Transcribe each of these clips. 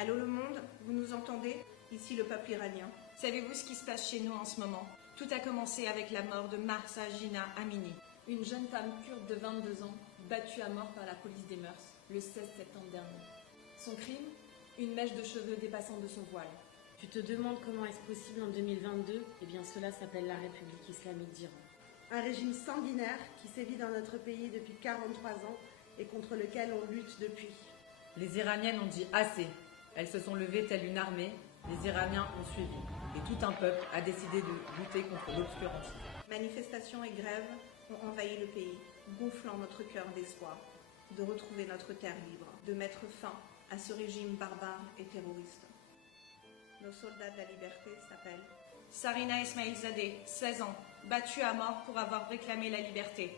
Allô le monde, vous nous entendez? Ici le peuple iranien. Savez-vous ce qui se passe chez nous en ce moment? Tout a commencé avec la mort de Mahsa Jina Amini. Une jeune femme kurde de 22 ans, battue à mort par la police des mœurs, le 16 septembre dernier. Son crime? Une mèche de cheveux dépassant de son voile. Tu te demandes comment est-ce possible en 2022? Eh bien cela s'appelle la République islamique d'Iran. Un régime sanguinaire qui sévit dans notre pays depuis 43 ans et contre lequel on lutte depuis. Les Iraniennes ont dit assez. Elles se sont levées telle une armée, les Iraniens ont suivi. Et tout un peuple a décidé de lutter contre l'obscurantisme. Manifestations et grèves ont envahi le pays, gonflant notre cœur d'espoir, de retrouver notre terre libre, de mettre fin à ce régime barbare et terroriste. Nos soldats de la liberté s'appellent Sarina Esmailzadeh, 16 ans, battue à mort pour avoir réclamé la liberté.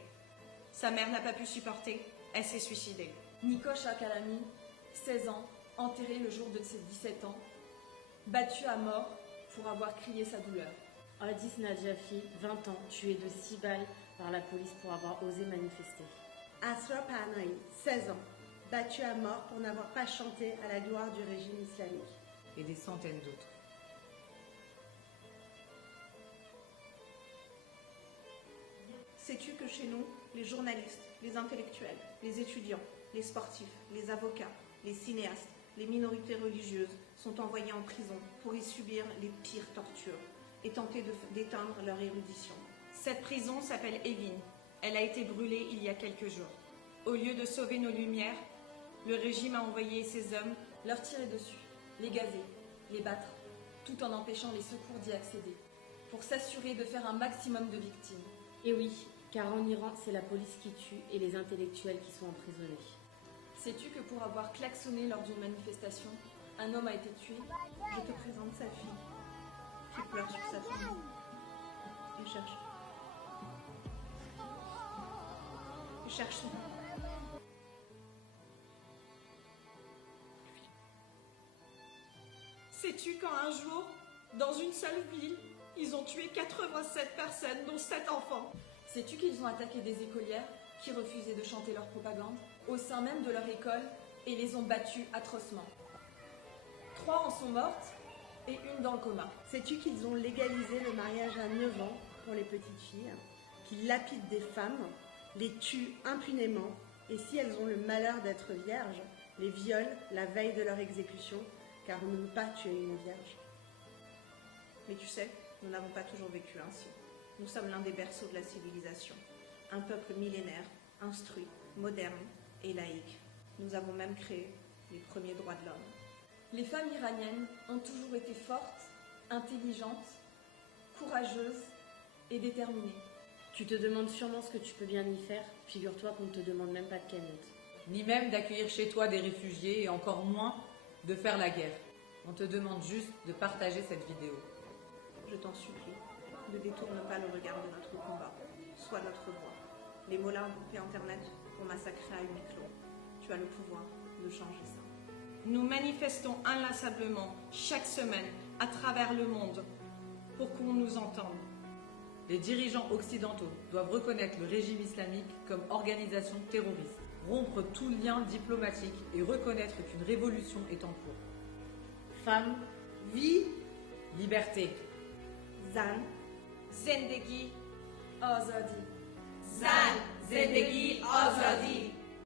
Sa mère n'a pas pu supporter, elle s'est suicidée. Niko Shakalami, 16 ans, enterré le jour de ses 17 ans, battu à mort pour avoir crié sa douleur. Hadis Nadjafi, 20 ans, tué de 6 balles par la police pour avoir osé manifester. Asra Panahi, 16 ans, battu à mort pour n'avoir pas chanté à la gloire du régime islamique. Et des centaines d'autres. Sais-tu que chez nous, les journalistes, les intellectuels, les étudiants, les sportifs, les avocats, les cinéastes, les minorités religieuses sont envoyés en prison pour y subir les pires tortures et tenter d'éteindre leur érudition. Cette prison s'appelle Evin. Elle a été brûlée il y a quelques jours. Au lieu de sauver nos lumières, le régime a envoyé ses hommes leur tirer dessus, les gazer, les battre, tout en empêchant les secours d'y accéder, pour s'assurer de faire un maximum de victimes. Et oui, car en Iran, c'est la police qui tue et les intellectuels qui sont emprisonnés. Sais-tu que pour avoir klaxonné lors d'une manifestation, un homme a été tué? Je te présente sa fille, qui pleure sur sa famille. Il cherche. Il cherche son... Sais-tu qu'en un jour, dans une seule ville, ils ont tué 87 personnes, dont 7 enfants? Sais-tu qu'ils ont attaqué des écolières qui refusaient de chanter leur propagande au sein même de leur école et les ont battues atrocement? 3 en sont mortes et une dans le coma. Sais-tu qu'ils ont légalisé le mariage à 9 ans pour les petites filles, qu'ils lapident des femmes, les tuent impunément et si elles ont le malheur d'être vierges, les violent la veille de leur exécution, car on ne peut pas tuer une vierge. Mais tu sais, nous n'avons pas toujours vécu ainsi. Nous sommes l'un des berceaux de la civilisation, un peuple millénaire, instruit, moderne et laïque. Nous avons même créé les premiers droits de l'homme. Les femmes iraniennes ont toujours été fortes, intelligentes, courageuses et déterminées. Tu te demandes sûrement ce que tu peux bien y faire. Figure-toi qu'on ne te demande même pas de cagnotte. Ni même d'accueillir chez toi des réfugiés et encore moins de faire la guerre. On te demande juste de partager cette vidéo. Je t'en supplie, ne détourne pas le regard de notre combat. Sois notre voix. Les mollahs ont coupé Internet pour massacrer à huis clos. Tu as le pouvoir de changer ça. Nous manifestons inlassablement chaque semaine à travers le monde pour qu'on nous entende. Les dirigeants occidentaux doivent reconnaître le régime islamique comme organisation terroriste, rompre tout lien diplomatique et reconnaître qu'une révolution est en cours. Femmes, vie, liberté. Zan, Zendegi, Azadi. Zan, Zendegi, Azadi.